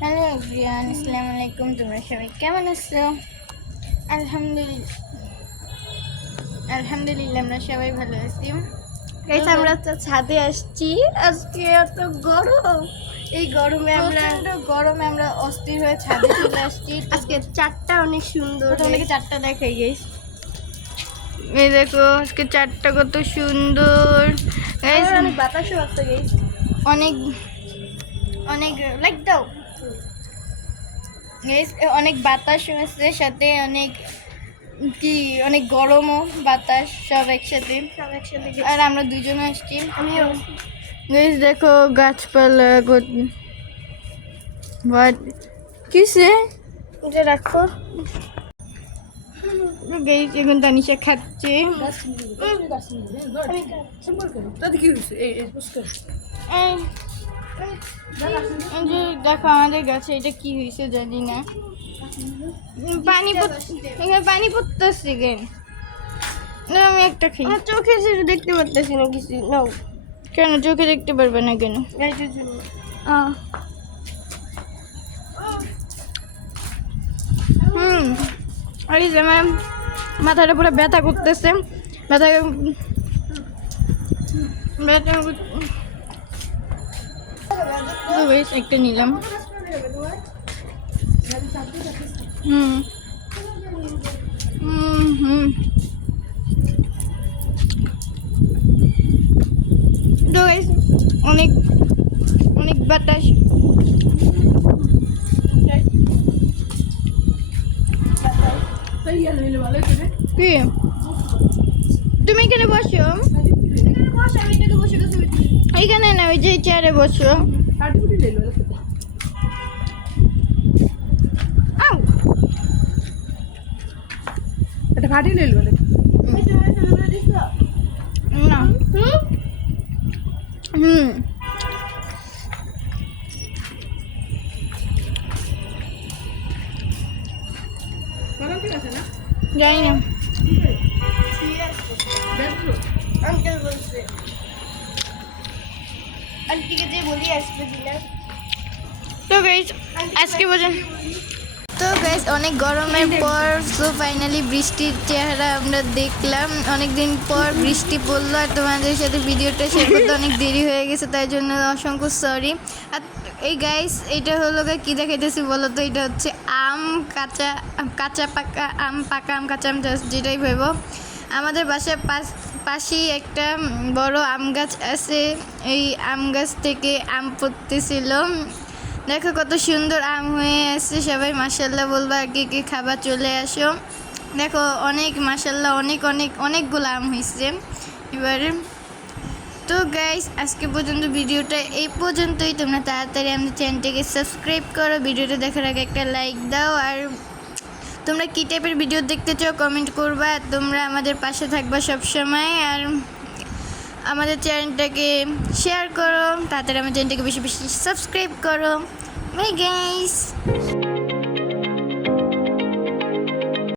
Hello everyone, আসসালামু আলাইকুম। তোমরা সবাই কেমন আছো? আলহামদুলিল্লাহ আমরা সবাই ভালো আছি। গাইস আমরা তো ছাদে আসছি, আজকে এত গরম। এই গরমে আমরা অস্থির হয়ে ছাদে চলে আসছি। আজকে চারটা অনেক সুন্দর, অনেকে চারটা দেখাই গাইস। এই দেখো আজকে চারটা কত সুন্দর গাইস। অনেক বাতাসও আছে গাইস, অনেক অনেক লাইক দাও গাইস। অনেক বাতাসও আছে, সাথে অনেক গরমও, বাতাস সব একসাথে। আর আমরা দুজন আসছি। আমিও গাইস দেখো গাছপালা কিসে এটা রাখো। গাইস এখন তানিশা খাচ্ছে। দেখো আমাদের গাছে এটা কি হয়েছে জানি না, এখানে পানি পড়তেছে কেন? আমি একটা খাই। আমার চোখে সেটা দেখতে পারতেছি না কিছু। নাও। কেন চোখে দেখতে পারবে না কেন? এইটার জন্য। আর এই যে আমার মাথাটা পুরো ব্যথা করতেছে, ব্যথা ব্যথা বেশ একটা নিলাম। হুম হুম হুম তো guys, অনেক অনেক বাতাস। কি তুমি এখানে বসো, এখানে না ওই যে চেয়ারে বসো। আউ এটা ফাটি লইল না হুম জানি না। আঙ্কেল বলছে, আন্টিকে যে বলি আসবে দিলাম। তো গাইস আজকে অনেক গরমের পর তো ফাইনালি বৃষ্টির চেহারা আমরা দেখলাম। অনেক দিন পর বৃষ্টি পড়লো, আর তোমাদের সাথে ভিডিওটা শেয়ার করতে অনেক দেরি হয়ে গেছে, তাই জন্য অসংখ্য সরি। আর এই গাইস এটা হলো কি দেখাইতেছি বলো তো? এটা হচ্ছে আম, কাঁচা পাকা আম, পাকা আম, কাঁচা আম, যেটাই ভেবো। আমাদের বাসার পাশেই একটা বড় আম গাছ আছে, এই আম গাছ থেকে আম পড়তেছিল। দেখো কত সুন্দর আম হয়ে আছে, সবাই মাশাল্লাহ বলবা, কে কে খাবার চলে আসো। দেখো অনেক মাশাল্লাহ, অনেকগুলো আম হয়েছে এবারে। তো গাইস আজকে পর্যন্ত ভিডিওটা এই পর্যন্তই। তোমরা তাড়াতাড়ি আমাদের চ্যানেলটাকে সাবস্ক্রাইব করো, ভিডিওটা দেখার আগে একটা লাইক দাও, আর তোমরা কী টাইপের ভিডিও দেখতে চাও কমেন্ট করবা। তোমরা আমাদের পাশে থাকবা সবসময়, আর আমাদের চ্যানেলটাকে শেয়ার করো, তাড়াতাড়ি আমার চ্যানেলটাকে বেশি বেশি সাবস্ক্রাইব করো। Bye guys.